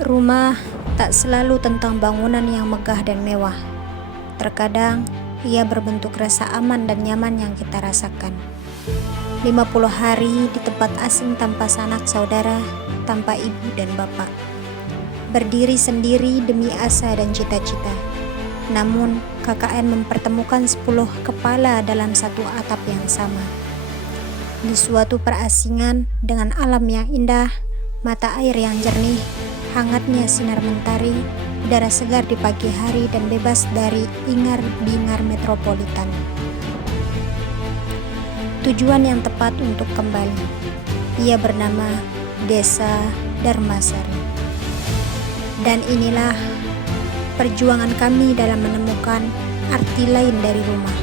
Rumah tak selalu tentang bangunan yang megah dan mewah. Terkadang ia berbentuk rasa aman dan nyaman yang kita rasakan. 50 hari di tempat asing tanpa sanak saudara, tanpa ibu dan bapak. Berdiri sendiri demi asa dan cita-cita. Namun KKN mempertemukan 10 kepala dalam satu atap yang sama. Di suatu perasingan dengan alam yang indah, mata air yang jernih, hangatnya sinar mentari, udara segar di pagi hari dan bebas dari ingar-bingar metropolitan. Tujuan yang tepat untuk kembali. Ia bernama Desa Dharmasari. Dan inilah perjuangan kami dalam menemukan arti lain dari rumah.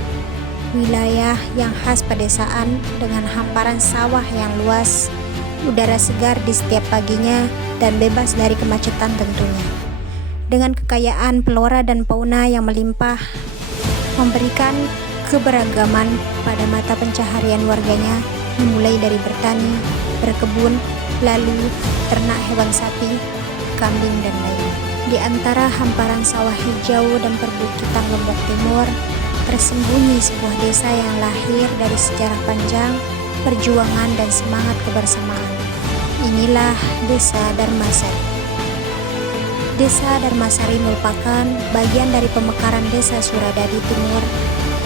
Wilayah yang khas pedesaan dengan hamparan sawah yang luas, udara segar di setiap paginya, dan bebas dari kemacetan tentunya. Dengan kekayaan flora dan fauna yang melimpah, memberikan keberagaman pada mata pencaharian warganya, dimulai dari bertani, berkebun, lalu ternak hewan sapi, kambing, dan lainnya. Di antara hamparan sawah hijau dan perbukitan Lombok Timur, tersembunyi sebuah desa yang lahir dari sejarah panjang, perjuangan, dan semangat kebersamaan. Inilah Desa Dharmasari. Desa Dharmasari merupakan bagian dari pemekaran Desa Suradadi Timur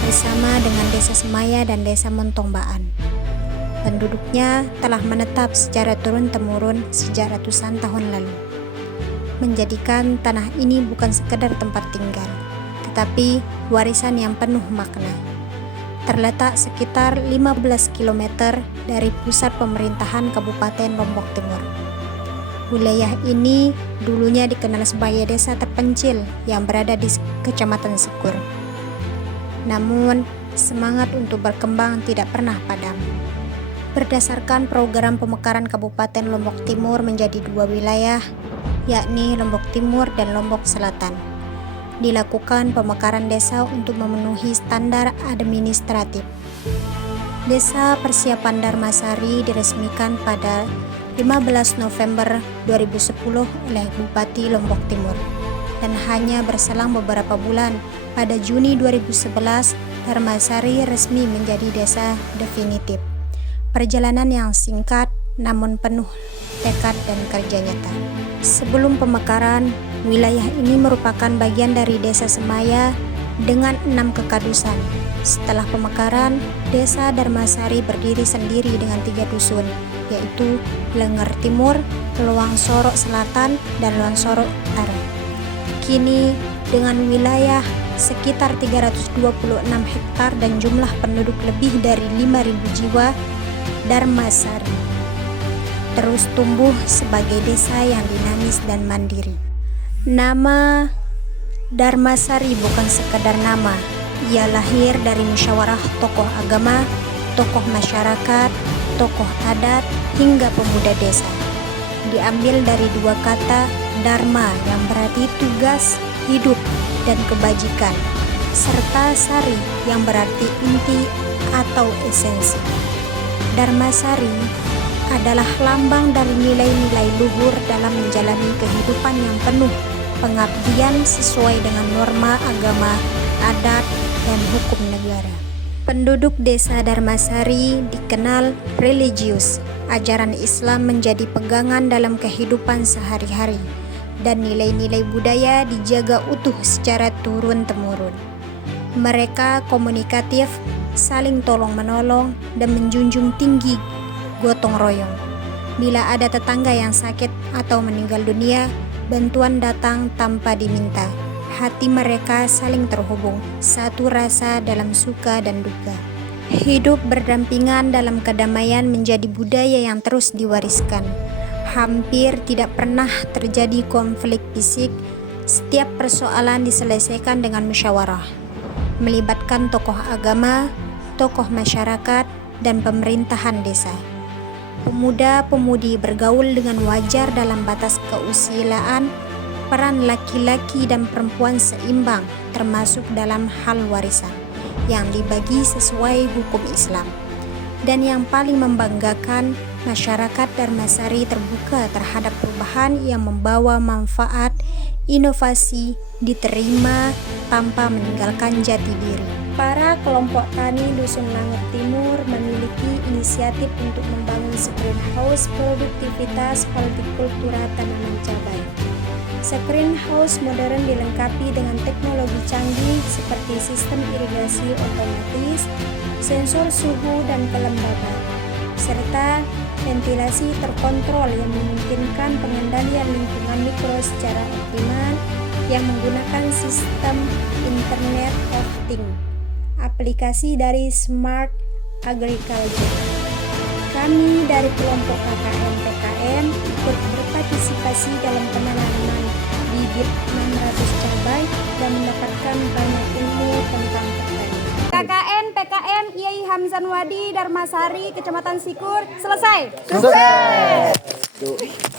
bersama dengan Desa Semaya dan Desa Montongbaan. Penduduknya telah menetap secara turun-temurun sejak ratusan tahun lalu, menjadikan tanah ini bukan sekedar tempat tinggal, tetapi warisan yang penuh makna. Terletak sekitar 15 km dari pusat pemerintahan Kabupaten Lombok Timur. Wilayah ini dulunya dikenal sebagai desa terpencil yang berada di Kecamatan Sekur. Namun, semangat untuk berkembang tidak pernah padam. Berdasarkan program pemekaran Kabupaten Lombok Timur menjadi 2 wilayah, yakni Lombok Timur dan Lombok Selatan. Dilakukan pemekaran desa untuk memenuhi standar administratif. Desa Persiapan Dharmasari diresmikan pada 15 November 2010 oleh Bupati Lombok Timur, dan hanya berselang beberapa bulan, pada Juni 2011, Dharmasari resmi menjadi desa definitif. Perjalanan yang singkat namun penuh tekad dan kerja nyata. Sebelum pemekaran, wilayah ini merupakan bagian dari Desa Semaya dengan 6 kekadusan. Setelah pemekaran, Desa Dharmasari berdiri sendiri dengan 3 dusun, yaitu Lenger Timur, Luang Sorok Selatan, dan Luang Sorok Utara. Kini dengan wilayah sekitar 326 hektar dan jumlah penduduk lebih dari 5.000 jiwa, Dharmasari terus tumbuh sebagai desa yang dinamis dan mandiri. Nama Dharmasari bukan sekedar nama. Ia lahir dari musyawarah tokoh agama, tokoh masyarakat, tokoh adat, hingga pemuda desa. Diambil dari 2 kata dharma yang berarti tugas, hidup, dan kebajikan, serta sari yang berarti inti atau esensi. Dharmasari adalah lambang dari nilai-nilai luhur dalam menjalani kehidupan yang penuh pengabdian sesuai dengan norma agama, adat, dan hukum negara. Penduduk Desa Dharmasari dikenal religius. Ajaran Islam menjadi pegangan dalam kehidupan sehari-hari, dan nilai-nilai budaya dijaga utuh secara turun-temurun. Mereka komunikatif, saling tolong-menolong, dan menjunjung tinggi gotong royong. Bila ada tetangga yang sakit atau meninggal dunia, bantuan datang tanpa diminta. Hati mereka saling terhubung, satu rasa dalam suka dan duka. Hidup berdampingan dalam kedamaian menjadi budaya yang terus diwariskan. Hampir tidak pernah terjadi konflik fisik. Setiap persoalan diselesaikan dengan musyawarah, melibatkan tokoh agama, tokoh masyarakat, dan pemerintahan desa. Pemuda-pemudi bergaul dengan wajar dalam batas keusiaan. Peran laki-laki dan perempuan seimbang, termasuk dalam hal warisan, yang dibagi sesuai hukum Islam. Dan yang paling membanggakan, Masyarakat Dharmasari terbuka terhadap perubahan yang membawa manfaat, inovasi, diterima tanpa meninggalkan jati diri. Para kelompok tani Dusun Langut Timur memiliki inisiatif untuk membangun greenhouse produktivitas hortikultura tanaman cabai. Greenhouse modern dilengkapi dengan teknologi canggih seperti sistem irigasi otomatis, sensor suhu dan kelembaban, serta ventilasi terkontrol yang memungkinkan pengendalian lingkungan mikro secara optimal yang menggunakan sistem Internet of Things, aplikasi dari Smart Agriculture. Kami dari kelompok KKN PKN ikut berpartisipasi dalam penanaman bibit 600 cabai dan mendapatkan banyak ilmu tentang pertanian. KKN PKN Yai Hamzanwadi Dharmasari Kecamatan Sikur selesai. Sukses.